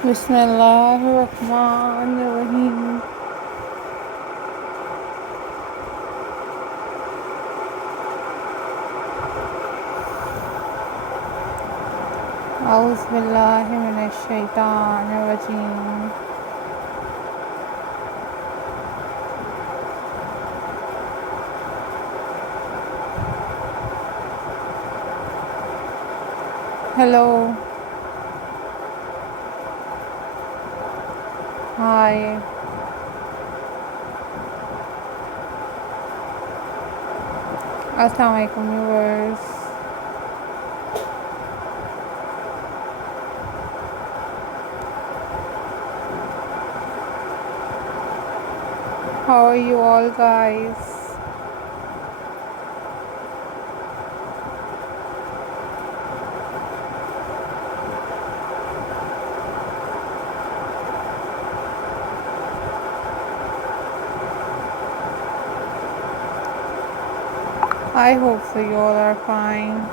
Bismillahirrahmanirrahim. A'udhu billahi minash shaitanir rajim. Hello. Hi. Assalamu alaikum viewers. How are you all guys? I hope so you all are fine.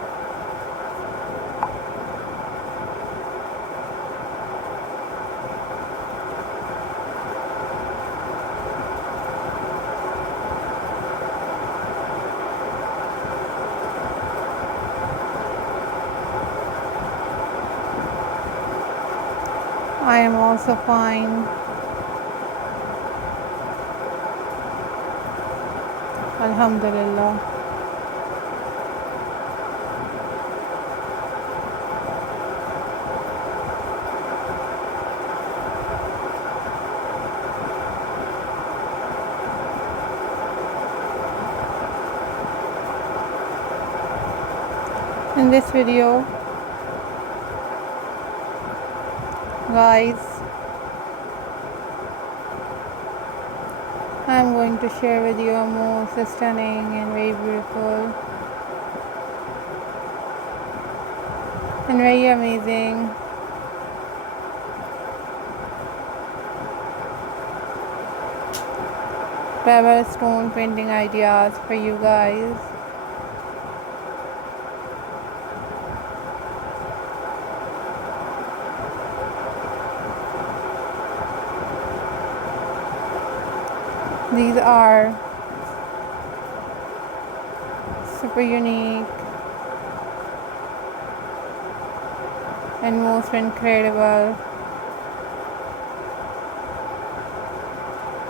I am also fine. Alhamdulillah. In this video, guys, I'm going to share with you a most stunning and very beautiful and very amazing pebble stone painting ideas for you guys. These are super unique and most incredible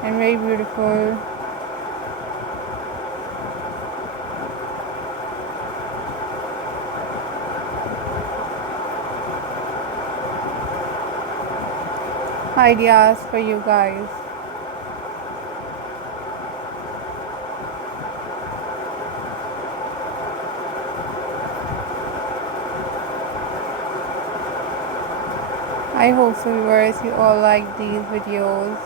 and very beautiful ideas for you guys. I hope so viewers you all like these videos.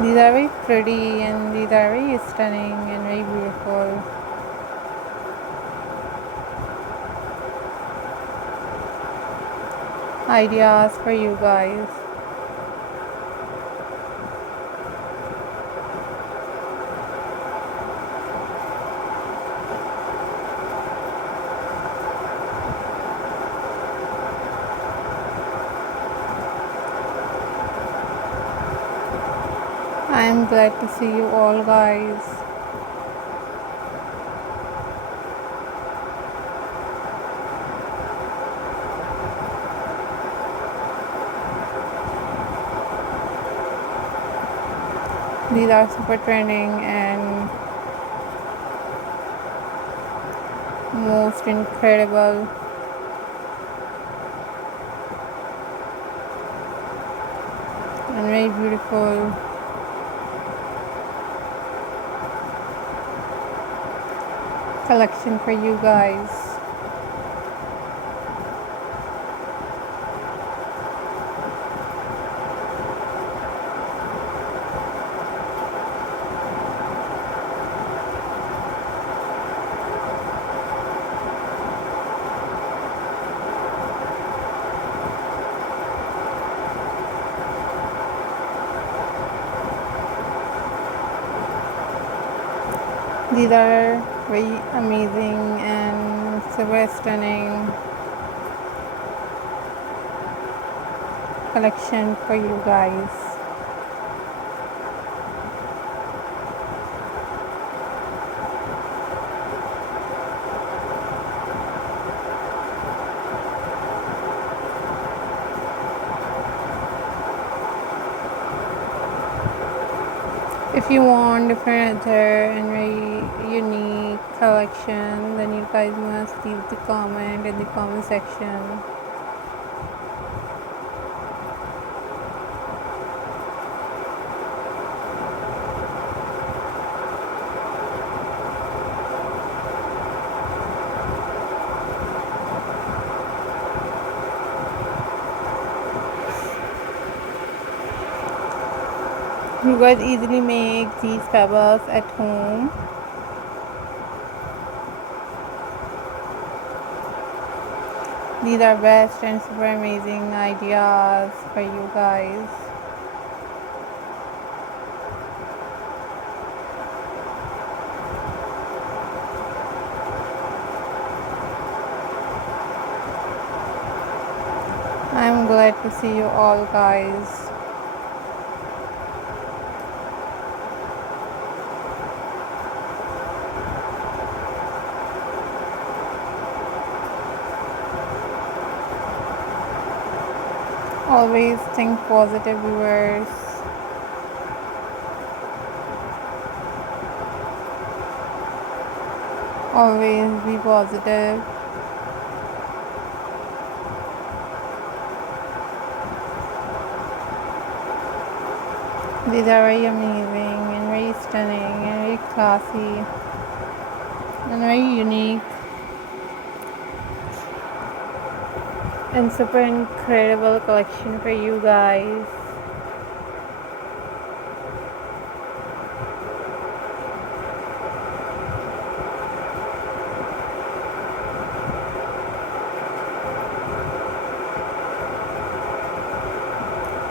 These are very pretty and these are very stunning and very beautiful. Ideas for you guys. I am glad to see you all guys. These are super trending and most incredible and very beautiful collection for you guys. These are very amazing and super stunning collection for you guys. If you want different other and very unique collection, then you guys must leave the comment in the comment section. You guys easily make these pebbles at home. These are best and super amazing ideas for you guys. I'm glad to see you all guys. Always think positive, viewers. Always be positive. These are very amazing and very stunning and very classy and very unique and super incredible collection for you guys.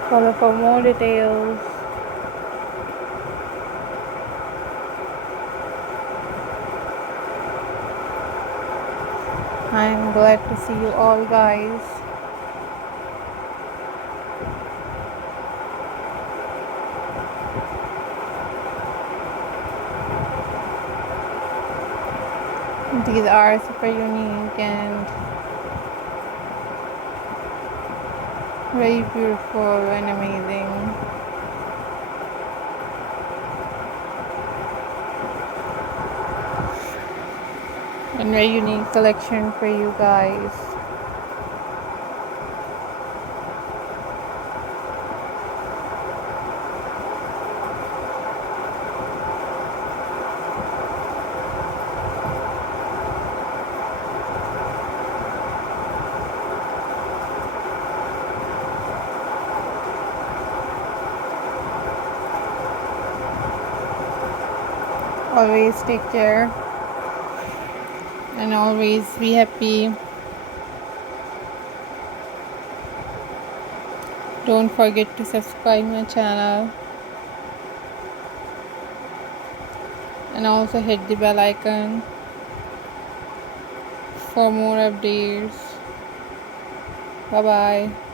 Follow for more details. I'm glad to see you all guys. These are super unique and very beautiful and amazing. And very unique collection for you guys. Always take care and always be happy. Don't forget to subscribe my channel and also hit the bell icon for more updates. Bye bye.